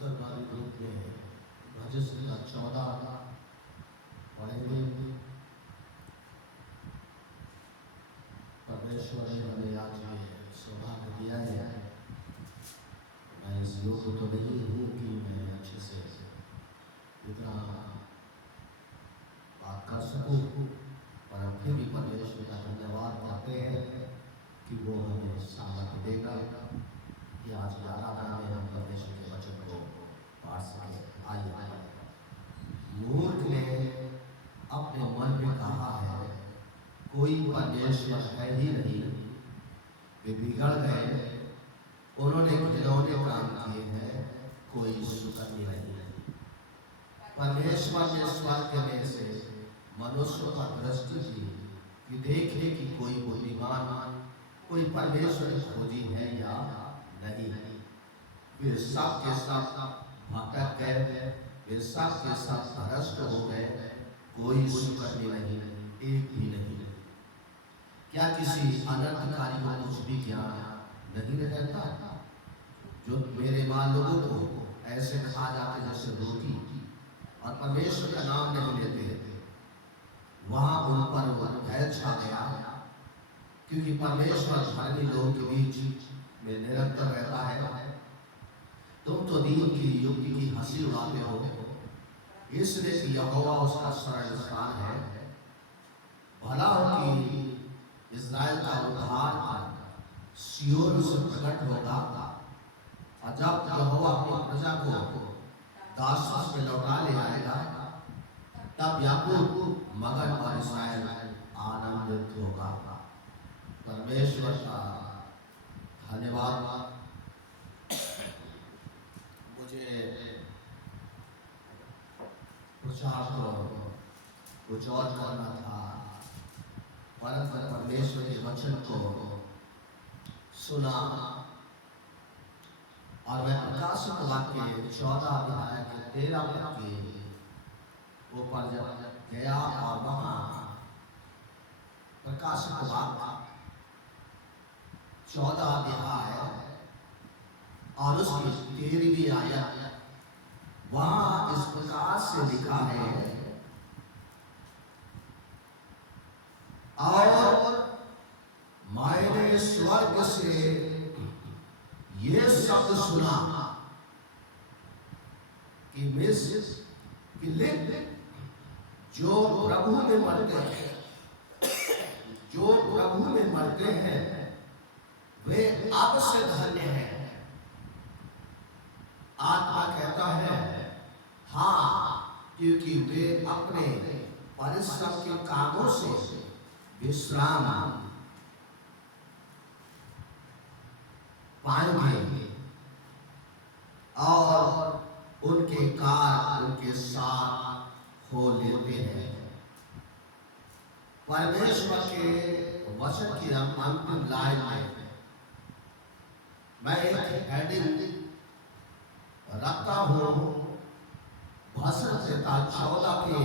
उत्तरवादी group में भजन संहिता 14 पढ़ेंगे। परमेश्वर ने हमें आज ये सौभाग्य दिया है। मैं इस योग्य तो नहीं हूँ कि मैं अच्छे से इतना बात कर सकूँ, पर फिर भी परमेश्वर का धन्यवाद करते हैं कि वो हमें सामर्थ्य देगा कि आज की आराधना में हम परमेश्वर के वचन को पढ़ सकें। आइए, मूर्ख ने अपने मन में कहा है कोई परमेश्वर है ही नहीं, वे बिगड़ गए, उन्होंने घिनौने काम किए हैं, कोई सुकन्य नहीं। परमेश्वर ने स्वर्ग में से मनुष्य पर दृष्टि की कि देखे कि कोई बुद्धिमान, कोई परमेश्वर खोजी है या नहीं। वे सब के सब भटक गए, वे सब के सब भ्रष्ट हो गए, कोई सुकन्य नहीं, एक भी नहीं। क्या किसी अनर्थकारी को कुछ भी ज्ञान नहीं रहता? जो मेरे मां लोगों को ऐसे खा जाते जैसे रोटी और परमेश्वर का नाम नहीं लेते, वहां उन पर भय छा गया, क्योंकि परमेश्वर धर्मी लोगों के बीच में निरंतर रहता है। तुम तो दीन की युक्ति की हंसी उड़ाते हो, इसलिए कि यहोवा उसका शरण स्थान है। भला हो कि इस्राएल का उद्धार सिय्योन से प्रकट होगा, और जब यहोवा अपनी प्रजा को दासत्व में लौटा ले आएगा, तब याकूब मगन और इस्राएल आनंदित होगा। परमेश्वर का धन्यवाद। मुझे प्रचार को कुछ और करना था, परंतु परमेश्वर के वचन को सुना और मैं प्रकाशित वाक्य 14 अध्याय के 13 पद के ऊपर जब गया और वहां प्रकाशित वाक्य 14 अध्याय और उसकी 13वीं आयत, वहां इस प्रकार से लिखा है, और मैंने स्वर्ग से ये शब्द सुना कि जो प्रभु में मरते हैं, जो प्रभु में मरते हैं वे अब से धन्य हैं। आत्मा कहता है हाँ, क्योंकि वे अपने परिश्रम के कामों से विश्राम पाएंगे और उनके कार्य उनके साथ हो लेते हैं। परमेश्वर के वचन की अंतिम लाइन में मैं एक हेडिंग रखता हूं, भजन संहिता 14 के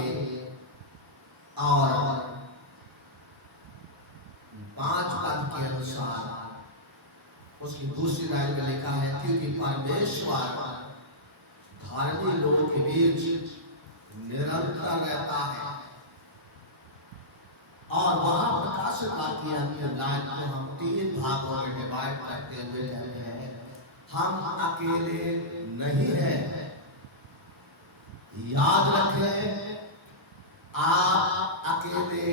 और 5 पद के अनुसार उसकी दूसरी लाइन में लिखा है, क्योंकि परमेश्वर धार्मिक लोगों के बीच निरंतर रहता है। और वहां प्रकाशित वाक्य अंतिम लाइन को हम 3 भागों में डिवाइड करते हुए कहते हैं, हम अकेले नहीं हैं। याद रखें, आप अकेले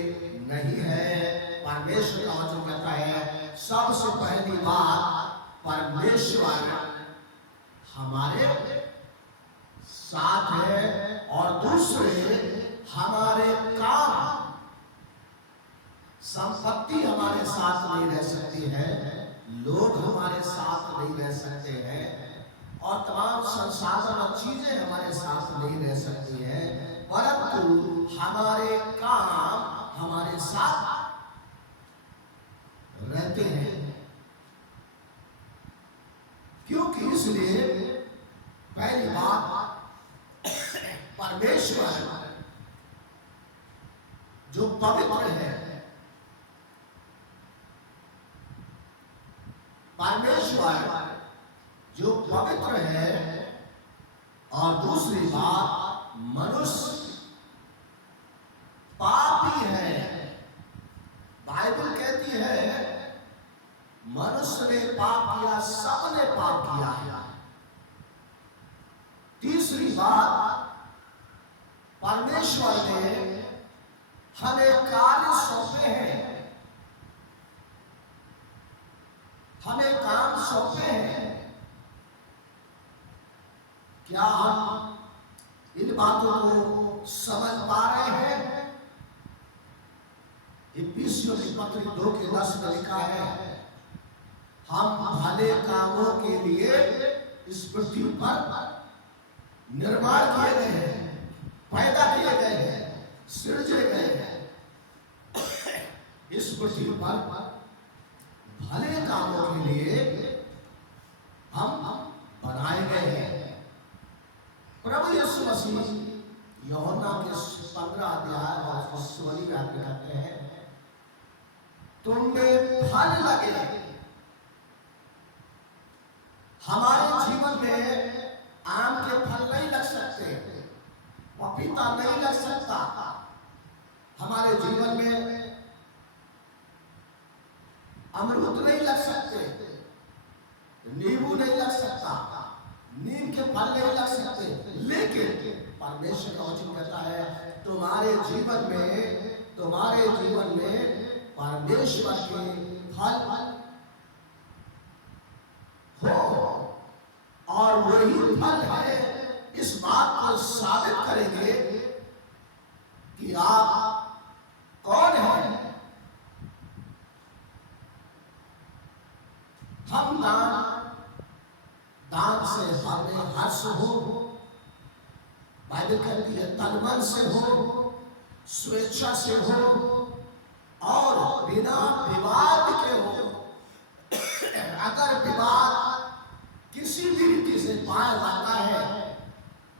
नहीं हैं। परमेश्वर का वचन कहता है, सबसे पहली बात परमेश्वर हमारे साथ है, और दूसरे हमारे काम, संपत्ति हमारे साथ नहीं रह सकती है, लोग हमारे साथ नहीं रह सकते हैं, और तमाम संसाधन और चीजें हमारे साथ नहीं रह सकती हैं, परंतु हमारे काम हमारे साथ रहते हैं। क्योंकि इसलिए पहली बात, परमेश्वर जो पवित्र है, परमेश्वर जो पवित्र है, और दूसरी बात, मनुष्य पापी है। बाइबल कहती है मनुष्य ने पाप किया, सबने पाप किया है। तीसरी बात, परमेश्वर ने हमें कार्य सौंपे हैं, हमें काम सौंपे हैं। क्या हम इन बातों को समझ पा रहे हैं? इफिसियों की पत्री 2:10 में लिखा है, हम भले कामों के लिए इस पृथ्वी पर निर्माण किए गए हैं, पैदा किए गए हैं, सृजे गए हैं। इस पृथ्वी पर भले कामों के लिए हम बनाए गए हैं। प्रभु यीशु मसीह यूहन्ना के 15 अध्याय और 16 में कहते हैं, तुमने फल लगे। हमारे जीवन में आम के फल नहीं लग सकते, पपीता नहीं लग सकता। हमारे जीवन में अमरूद नहीं लग सकते, नींबू नहीं लग सकता, नीम के फल नहीं लग सकते। लेकिन परमेश्वर का वचन कहता है तुम्हारे जीवन में परमेश्वर के फल हो, और वही फल है इस बात को साबित करेंगे कि आप कौन हैं। हम दान से हमें हर्ष हो। बाइबल कहती है तन मन से हो, स्वेच्छा से हो और बिना विवाद के हो। अगर विवाद किसी भी रीति से पाया जाता है,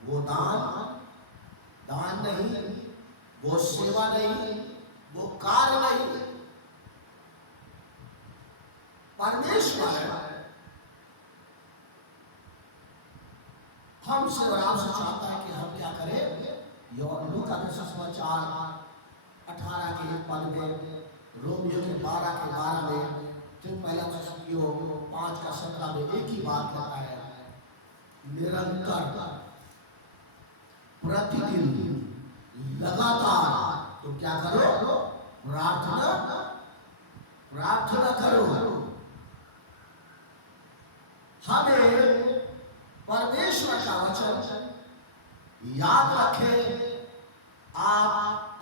वो दान नहीं, वो सेवा नहीं, वो कार्य नहीं। परमेश्वर हमसे और आपसे चाहता है कि हम क्या करें। लूका के सुसमाचार 18 के 1 पद में, रोमियो के 12 के 12 में, पहला 5 का 17 में एक ही बात कहता है, निरंतर प्रतिदिन लगातार तो क्या करो, प्रार्थना करो। हमें परमेश्वर का वचन याद रखें, आप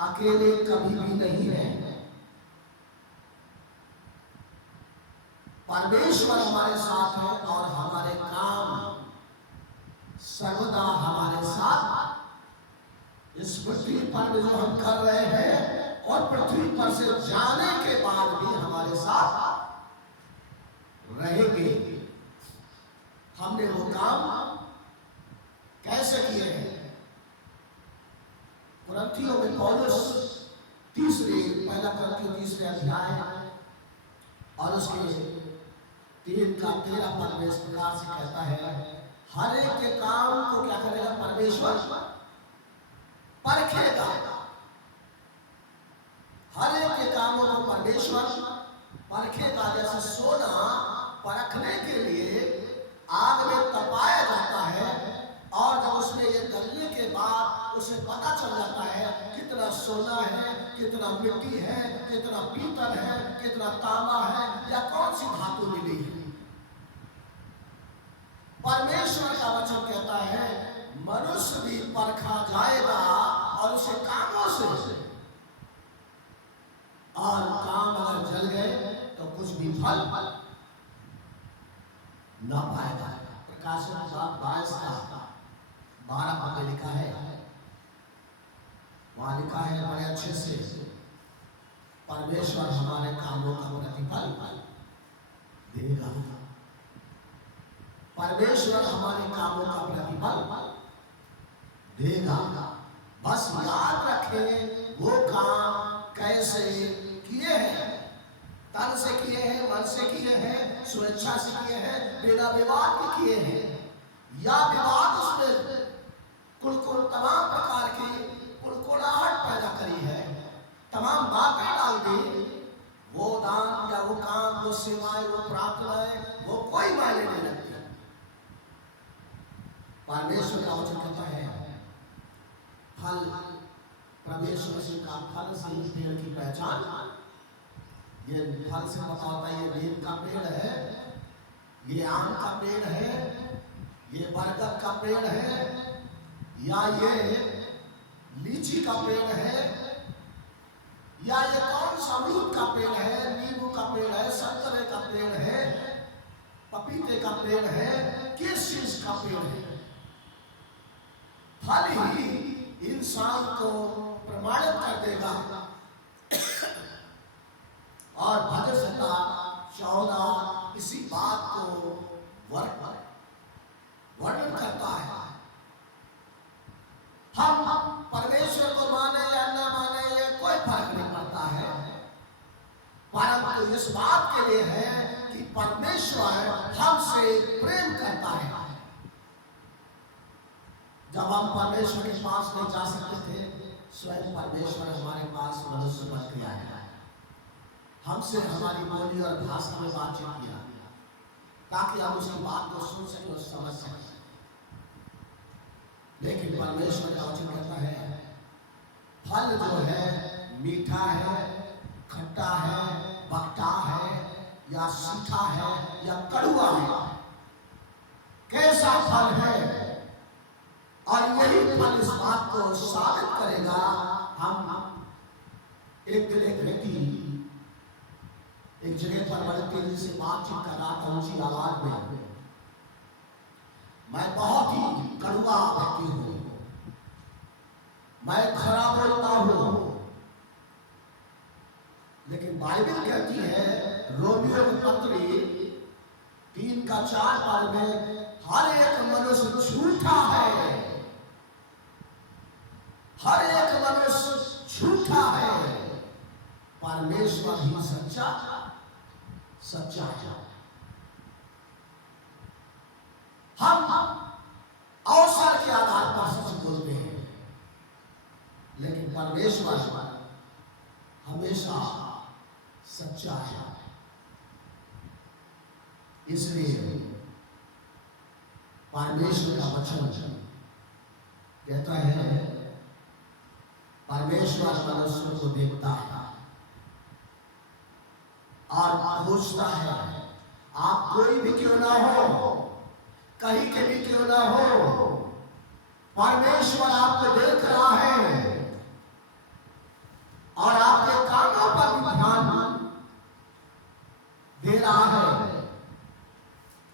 अकेले कभी भी नहीं हैं। परमेश्वर हमारे साथ है और हमारे काम सर्वदा हमारे साथ इस पृथ्वी पर जो हम कर रहे हैं और पृथ्वी पर से जाने के बाद भी हमारे साथ रहेंगे। हमने वो काम कैसे किए हैं? कुरिन्थियों में पौलुस पहला कुरिन्थियों 3 अध्याय और उसके 3 का 13 पद में इस प्रकार से कहता है, हर एक के काम को क्या करेगा? परमेश्वर परखेगा। हर एक के कामों को परमेश्वर परखेगा। जैसे सोना परखने के लिए आग में तपाया जाता है और जब उसमें ये गलने के बाद उसे पता चल जाता है कितना सोना है, कितना मिट्टी है, कितना पीतल है, कितना तांबा है या कौन सी धातु मिली है। परमेश्वर का वचन कहता है मनुष्य भी परखा जाएगा और उसे कामों से, और काम अगर जल गए तो कुछ भी फल न पाएगा। प्रकाशन 22 का 12 पद में लिखा है, वहां लिखा है बड़े अच्छे से, परमेश्वर हमारे कामों का प्रतिफल देगा। परमेश्वर हमारे कामों का प्रतिफल देगा। बस याद रखें वो काम कैसे किए हैं। तन से किए हैं, मन से किए हैं, स्वेच्छा से किए हैं, बिना विवाद के किए हैं, या विवाद उसमें कुल तमाम प्रकार की कुड़कुड़ाहट पैदा करी है, तमाम बातें डाल दी। वो दान या वो काम, वो सेवाएं, वो प्रार्थनाएं, वो कोई मायने नहीं रखती। परमेश्वर का वचन कहता है फल, परमेश्वर से का फल से पेड़ की पहचान। ये फल से पता होता है ये नीम का पेड़ है, ये आम का पेड़ है, ये बरगद का पेड़ है, या ये लीची का पेड़ है, या ये कौन सा अमरूद का पेड़ है, नींबू का पेड़ है, संतरे का पेड़ है, पपीते का पेड़ है, किस चीज का पेड़ है। फल ही इंसान को प्रमाणित कर देगा। और भजन संहिता 14 इसी बात को वर्णन करता है। हम परमेश्वर को माने या न माने ये कोई फर्क नहीं पड़ता है, परंतु इस बात के लिए है कि परमेश्वर हमसे प्रेम करता है। जब हम परमेश्वर के पास नहीं जा सकते थे, स्वयं परमेश्वर हमारे पास मनुष्य बन के आया, हमसे हमारी बोली और भाषा में बातचीत किया, ताकि हम उसकी बात को सुन सकें और समझ सकें। लेकिन परमेश्वर का वचन कहता है फल जो है मीठा है, खट्टा है, बकटा है, या सीठा है, या कड़वा है, कैसा फल है। और यही फल इस बात को साबित करेगा। हम एक दिन एक व्यक्ति एक जगह पर बड़े तेजी से बातचीत कर रहा था ऊंची आवाज में। मैं बहुत ही कड़वा व्यक्ति हूं, मैं खरा बोलता हूं, लेकिन बाइबल कहती है रोमियो की पत्री 3:4 में हर एक मनुष्य झूठा है, हर एक मनुष्य झूठा है, परमेश्वर ही सच्चा है। हम अवसर के आधार पर सच बोलते हैं, लेकिन परमेश्वर हमेशा सच्चा है। इसलिए परमेश्वर का वचन कहता है परमेश्वर मनुष्य को देखता है और पूछता है, आप कोई भी क्यों ना हो, कहीं के भी क्यों ना हो, परमेश्वर आपको देख रहा है और आपके कामों पर भी ध्यान दे रहा है।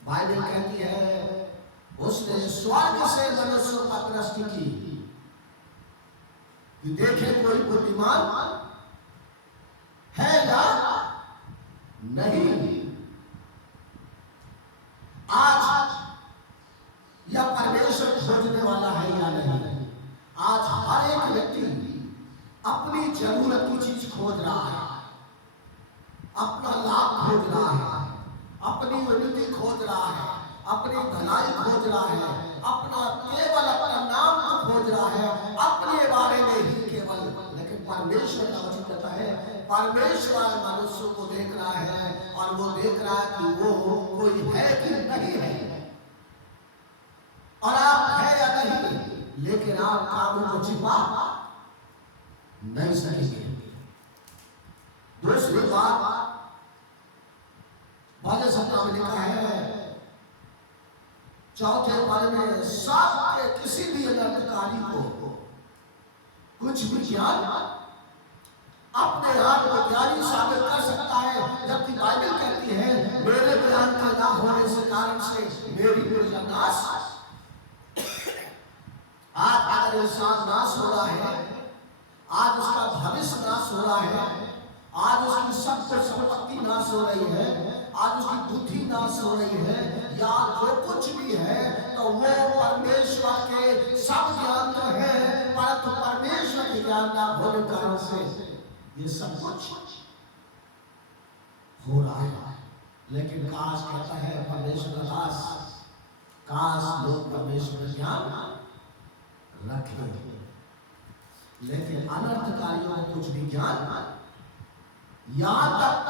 बाइबल कहती है उसने स्वर्ग से मनुष्यों पर दृष्टि की कि देखे कोई बुद्धिमान है या नहीं। आज यह परमेश्वर खोजने वाला है या नहीं। आज हर एक व्यक्ति अपनी जरूरत की चीज खोज रहा है, अपना लाभ खोज रहा है, अपनी उन्नति खोज रहा है, अपनी भलाई खोज रहा है, केवल अपना नाम को खोज रहा है, अपने बारे में ही केवल। लेकिन परमेश्वर का वचन कहता है परमेश्वर मनुष्य को देख रहा है और वो देख रहा है कि वो कोई है कि नहीं है, और आप है या नहीं, लेकिन आप कामों को छिपा नहीं सकेंगे। दूसरी बात भजन संहिता में लिखा है 4 पद में, सबके किसी भी अनर्थकारी को कुछ भी ज्ञान अपने आप को ज्ञानी साबित कर सकता है, जबकि बाइबल कहती है मेरे ज्ञान का ना होने से कारण से मेरी प्रजा नाश। आज अगर इंसान नाश हो रहा है, आज उसका भविष्य नाश हो रहा है, आज उसकी सब संपत्ति नाश हो रही है, आज उसकी बुद्धि नाश हो रही है, या जो कुछ भी है, तो वो परमेश्वर के सब ज्ञान तो है, परंतु परमेश्वर के ज्ञान ना होने के कारण से ये सब कुछ हो रहा है। लेकिन काश, कहता है परमेश्वर का दास, काश लोग परमेश्वर का ज्ञान रखें, लेकिन अनर्थकारियों को कुछ भी ज्ञान, यहां तक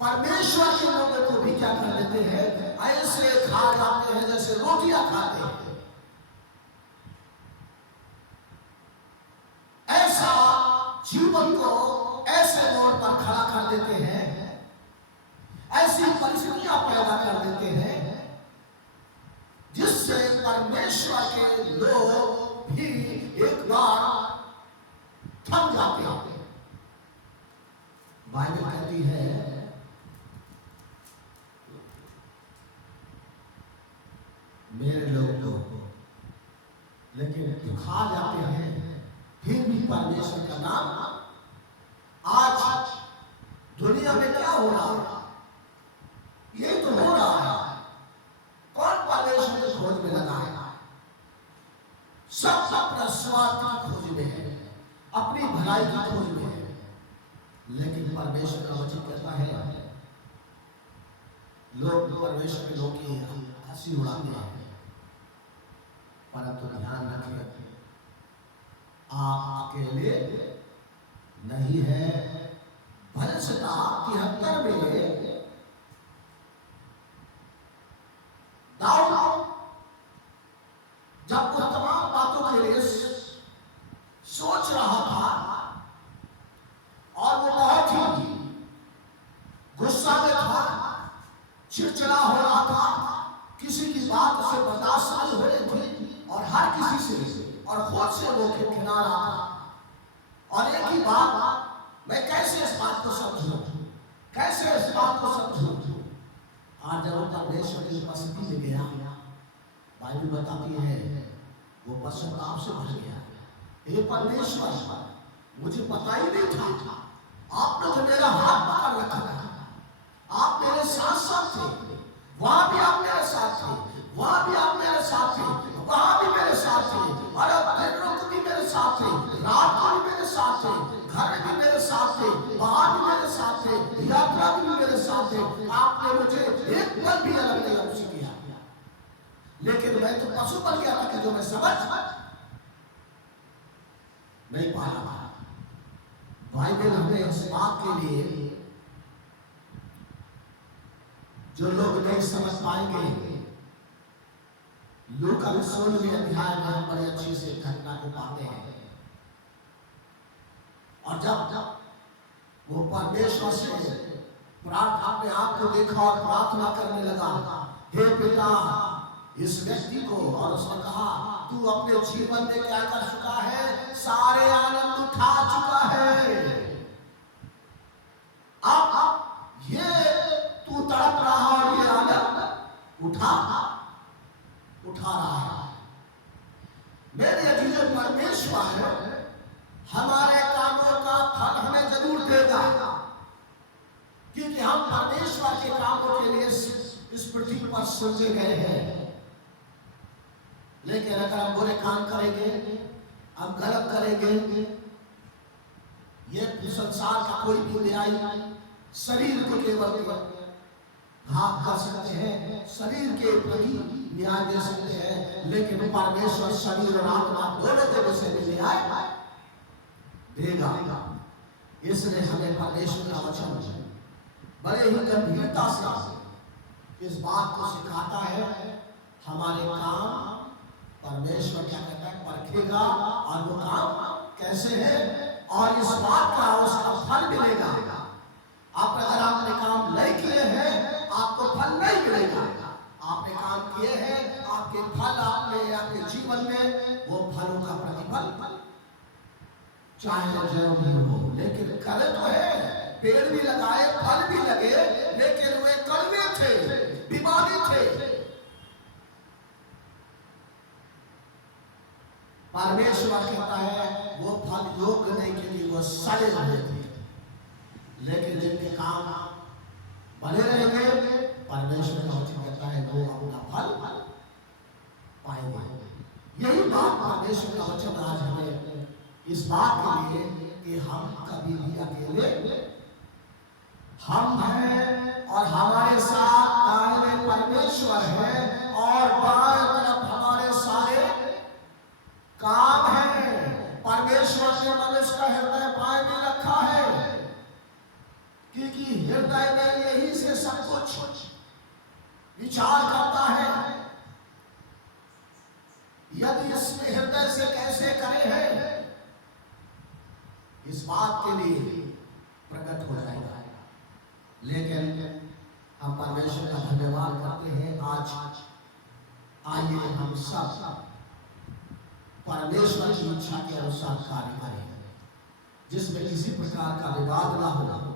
परमेश्वर के लोगों को भी क्या कर देते हैं, ऐसे खा जाते हैं जैसे रोटियां खाते हैं। ऐसा जीवन को ऐसे मोड़ पर खड़ा कर देते हैं, ऐसी परिस्थितियां पैदा कर देते हैं जिससे परमेश्वर के लोग भी एक बार थम जाते हैं। बाइबल कहती है मेरे लोग तो, लेकिन खा जाते हैं फिर भी परमेश्वर का नाम। आज दुनिया में क्या हो रहा है, ये तो हो रहा है। कौन परमेश्वर की खोज में लगा है? सब अपना स्वार्थ की खोज में है, अपनी भलाई की खोज में है। लेकिन परमेश्वर का वचन कहता है लोग परमेश्वर के लोग की हंसी उड़ाते हैं, परंतु ध्यान रखें आप अकेले नहीं है। भजन संहिता 73 में दाऊद जब वो तमाम बातों के लिए सोच रहा था और वो बहुत ही गुस्सा में था, चिड़चिड़ा हो रहा था, किसी की बात से बर्दाश्त नहीं हो रही थी और हर किसी से और खुद से वो खिना रहा था। और एक ही बात, मैं कैसे इस बात को समझूं, कैसे इस बात को समझूं। आज जब परमेश्वर की उपस्थिति में गया, बाइबल बताती है वो पश्चाताप से भर गया। हे परमेश्वर, मुझे पता ही नहीं था, आपने तो मेरा हाथ पकड़ रखा था, आप मेरे साथ साथ थे, वहां भी आप मेरे साथ थे, वहां भी आप मेरे साथ थे, वहां भी मेरे साथ थे, और अब भी मेरे साथ थे, रात को भी मेरे साथ थे, घर में भी मेरे साथ थे, बाहर भी मेरे साथ थे, यात्रा भी मेरे साथ थे। आपने मुझे एक पल भी अलग नहीं किया। लेकिन मैं तो पशु बन गया था कि जो मैं समझ नहीं पा रहा था। बाइबल हमें इस बात के लिए, जो लोग नहीं समझ पाएंगे, लूका 16वें अध्याय में हम बड़े अच्छी से घटना को पाते हैं। और जब वो परमेश्वर से प्रार्थना अपने आप को देखा और प्रार्थना करने लगा, हे पिता, इस व्यक्ति को, और उसने कहा तू अपने जीवन में क्या कर चुका है, सारे आनंद उठा चुका है, अब ये तू तड़प रहा और ये आनंद उठा रहा है। मेरे अजीजों, परमेश्वर हमारे कामों का फल हमें जरूर देगा, क्योंकि हम परमेश्वर के कामों के लिए इस पृथ्वी पर सृजे गए हैं। लेकिन अगर हम बुरे काम करेंगे, हम गलत करेंगे, ये संसार का कोई भी न्याय शरीर को केवल घात कर सकते हैं, शरीर के प्रति न्याय दे सकते हैं, लेकिन परमेश्वर शरीर और आत्मा दोनों के विषय में न्याय देगा। इसलिए हमें परमेश्वर का वचन बड़े ही गंभीरता से इस बात को सिखाता है। हमारे काम परमेश्वर क्या कहता है, परखेगा, और वो काम कैसे है और इस बात का उसका फल मिलेगा। आप अगर आपने काम नहीं किए हैं, आपको फल नहीं मिलेगा। आपने काम किए हैं, आपके फल आपने आपके जीवन में वो फलों का प्रतिफल चाहे जरूर हो। लेकिन करे तो है, पेड़ भी लगाए, फल भी लगे, लेकिन वे कड़वे थे, बीमारी थे। परमेश्वर कहता है वो फल योग्य नहीं, क्योंकि वो सड़े हुए थे। लेकिन जिनके काम बने रहेंगे, परमेश्वर का वचन कहता है वो अपना फल पाएंगे। यही बात परमेश्वर का वचन आज हमें इस बात के लिए कि हम कभी भी अकेले हम हैं और हमारे साथ दाहिने परमेश्वर है और बाएं तरफ हमारे सारे काम आपके लिए प्रकट हो जाएगा। लेकिन हम परमेश्वर का धन्यवाद करते हैं। आज आइए हम सब परमेश्वर की इच्छा के अनुसार कार्य करें, जिसमें किसी प्रकार का विवाद ना हो,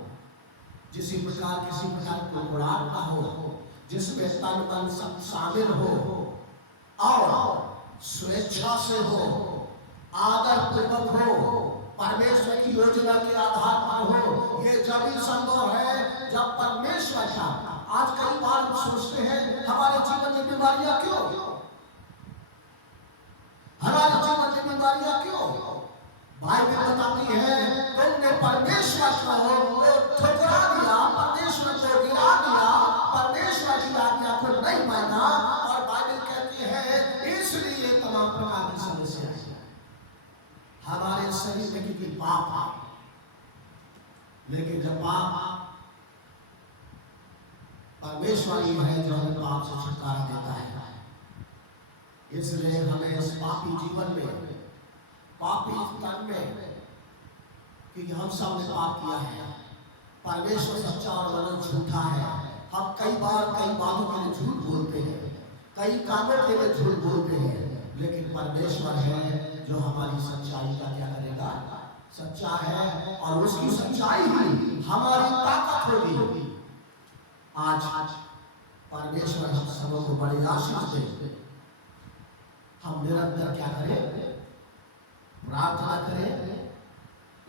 किसी प्रकार की मुराद ना हो, जिसमें तन मन सब शामिल हो और स्वेच्छा से हो, आदर पूर्वक हो, परमेश्वर की योजना के आधार पर हो। ये जब ही संभव है जब परमेश्वर का। आज कई बार हम सोचते हैं हमारे जीवन में बीमारियां क्यों, हमारे जीवन में बीमारियां क्यों? बाइबल बताती है तुमने परमेश्वर को ठुकरा दिया, परमेश्वर को गिरा दिया, परमेश्वर की आज्ञा को नहीं माना। और बाइबल कहती है इसलिए तमाम प्रकार की समस्याएं हमारे शरीर में, क्योंकि पाप है। लेकिन जब पाप परमेश्वर ही है जो हमें पाप से छुटकारा देता है, इसलिए हमें इस पापी जीवन में, पापी तन में, क्योंकि हम सब ने पाप किया है, परमेश्वर सच्चा और वचन झूठा है। हम कई बार कई बातों के लिए झूठ बोलते हैं, कई कामों के लिए झूठ बोलते हैं, लेकिन परमेश्वर है जो हमारी सच्चाई का क्या करेगा, सच्चा है, और उसकी सच्चाई ही हमारी ताकत होगी। आज परमेश्वर हम सबों को बड़ी आशीष दे। हम निरंतर क्या करें, प्रार्थना करें,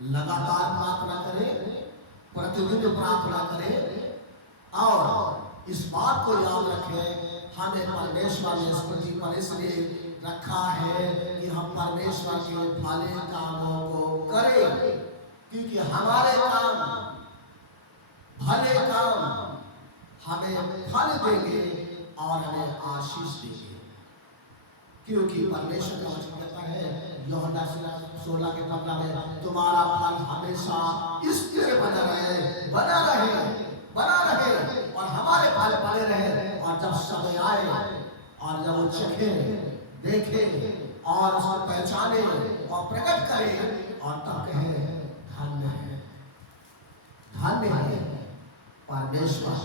लगातार प्रार्थना करें, प्रतिदिन प्रार्थना करें, और इस बात को याद रखें हमें परमेश्वर ने स्मृति पर इसलिए रखा है कि हम परमेश्वर के भले कामों को करें, क्योंकि हमारे काम, भले काम हमें फल देंगे और हमें आशीष देंगे। क्योंकि परमेश्वर का वचन कहता है यूहन्ना 16:15 में तुम्हारा फल हमेशा स्थिर बना रहे, बना रहे, बना रहे, और हमारे फल बने रहे। और जब समय आए और जब वो चखे, देखे और उसको पहचाने और प्रकट करें, और तब कहे धन्य है, धन्य है परमेश्वर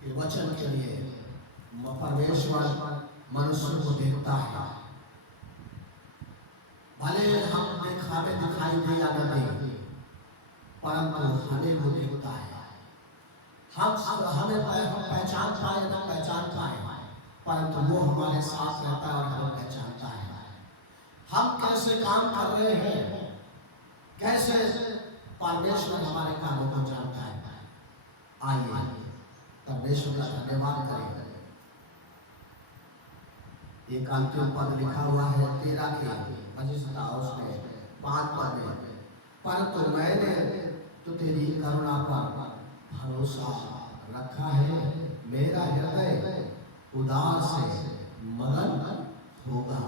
के वचन के लिए। परमेश्वर मनुष्य को देखता है, भले हम दिखाई दे या न दे, परंतु हमें वो देखता है। हम पहचान पाए न पहचान पाए, परंतु वो हमारे साथ रहता है और हमें पहचानता है। हम कैसे काम कर रहे हैं, कैसे परमेश्वर हमारे कामों को जानता है। आइए परमेश्वर का धन्यवाद करें। एक अंतिम पद लिखा हुआ है 13 के 5 पद में, परंतु मैंने तो तेरी करुणा पर भरोसा रखा है, मेरा हृदय उदार से मगन होगा।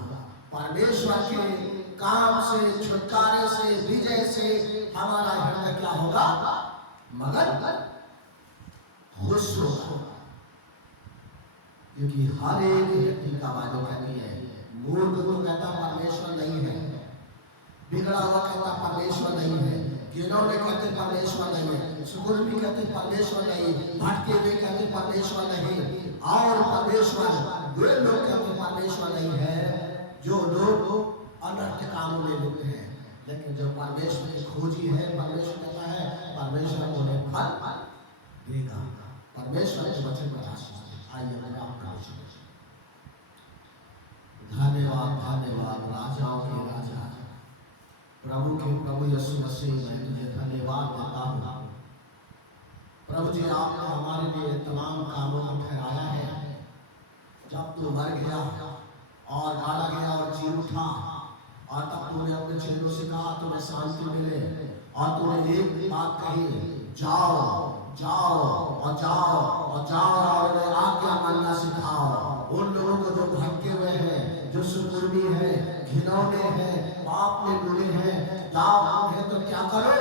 परमेश्वर के काम से, छुटकारे से, विजय से हमारा हृदय क्या होगा, मगन खुश होगा। क्योंकि हर एक व्यक्ति का बात कहती है, मूर्ख को कहता परमेश्वर नहीं है, बिगड़ा हुआ कहता परमेश्वर नहीं है, गिरौने कहते परमेश्वर नहीं है, सुगुर्मी कहते परमेश्वर नहीं, भटके हुए कहते परमेश्वर नहीं, और परमेश्वर वे लोग कहते परमेश्वर नहीं है जो लोग अनर्थ कामों में लिप्त हैं। लेकिन जो परमेश्वर की खोजी है, परमेश्वर कहता है परमेश्वर उन्हें फल देगा। परमेश्वर के वचन पर आशीष। आइए धन्यवाद, धन्यवाद राजाओं के राजा, प्रभु के प्रभु यीशु मसीह, मैं तुझे धन्यवाद देता हूँ। प्रभु जी, आपने हमारे लिए तमाम कामों को ठहराया है। जब तू मर गया और मारा गया और जी उठा, और तब तूने अपने चेलों से कहा तुम्हें शांति मिले, और तूने एक बात कही, जाओ जाओ और जाओ और जाओ और आज्ञा मानना सिखाओ उन लोगों को जो भटके हुए हैं, जो सुकुर्मी हैं, घिनौने हैं, पाप में डूबे हैं। जाओ है तो क्या करो,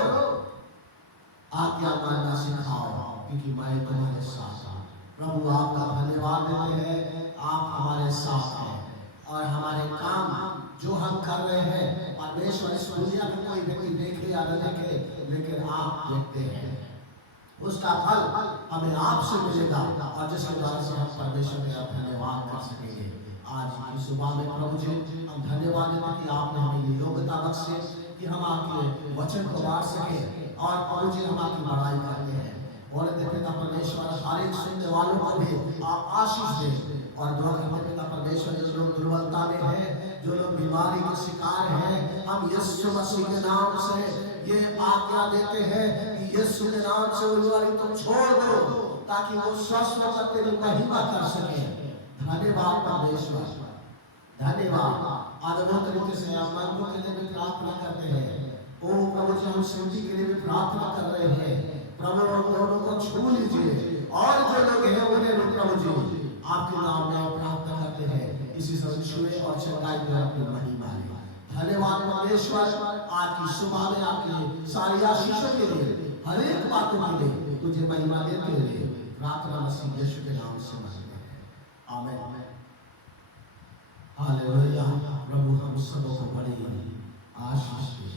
आज्ञा मानना सिखाओ, क्योंकि मैं तुम्हारे साथ हूँ। प्रभु आपका धन्यवाद देते हैं, आप हमारे साथ हैं, और हमारे काम जो हम कर रहे हैं परमेश्वर इस दुनिया में कोई व्यक्ति देखे या न देखे, लेकिन आप देखते हैं, उसका फल हमें आपसे मिलेगा और जिसके द्वारा से हम परमेश्वर का धन्यवाद कर सकेंगे। आज की सुबह में प्रभु जी हम धन्यवाद देते कि आपने हमें ये योग्यता बख्शे कि हम आपके वचन को बांट सके और प्रभु जी हम आपकी बड़ाई करते हैं और पिता परमेश्वर हर एक सुनने वालों को भी आप आशीष दें और दुआ करते पिता परमेश्वर जो लोग दुर्बलता में हैं, जो लोग बीमारी के शिकार हैं, हम यीशु मसीह के नाम से ये आज्ञा देते हैं कि यीशु के नाम से वो बीमारी तुम छोड़ दो ताकि वो स्वस्थ होकर तेरी महिमा कर सके। धन्यवाद परमेश्वर, धन्यवाद। अद्भुत तरीके से हम मंदिरों के लिए भी प्रार्थना करते हैं। ओ प्रभु जी हम शिवजी के लिए भी प्रार्थना कर रहे हैं। प्रभु उन दोनों को छू लीजिए और जो लोग हैं उन्हें भी प्रभु जी आपके नाम में प्रार्थना करते हैं। इसी समय छुए और चंगाई में अपनी महिमा ले। धन्यवाद परमेश्वर, आज की सुबह में आपकी सारी आशीषों के लिए, हर एक बातों के लिए तुझे महिमा देते हुए प्रार्थना मसीह यीशु के नाम से मांगते हैं, आमीन। हालेलुया। प्रभु हम सबको बड़ी आशीष दे।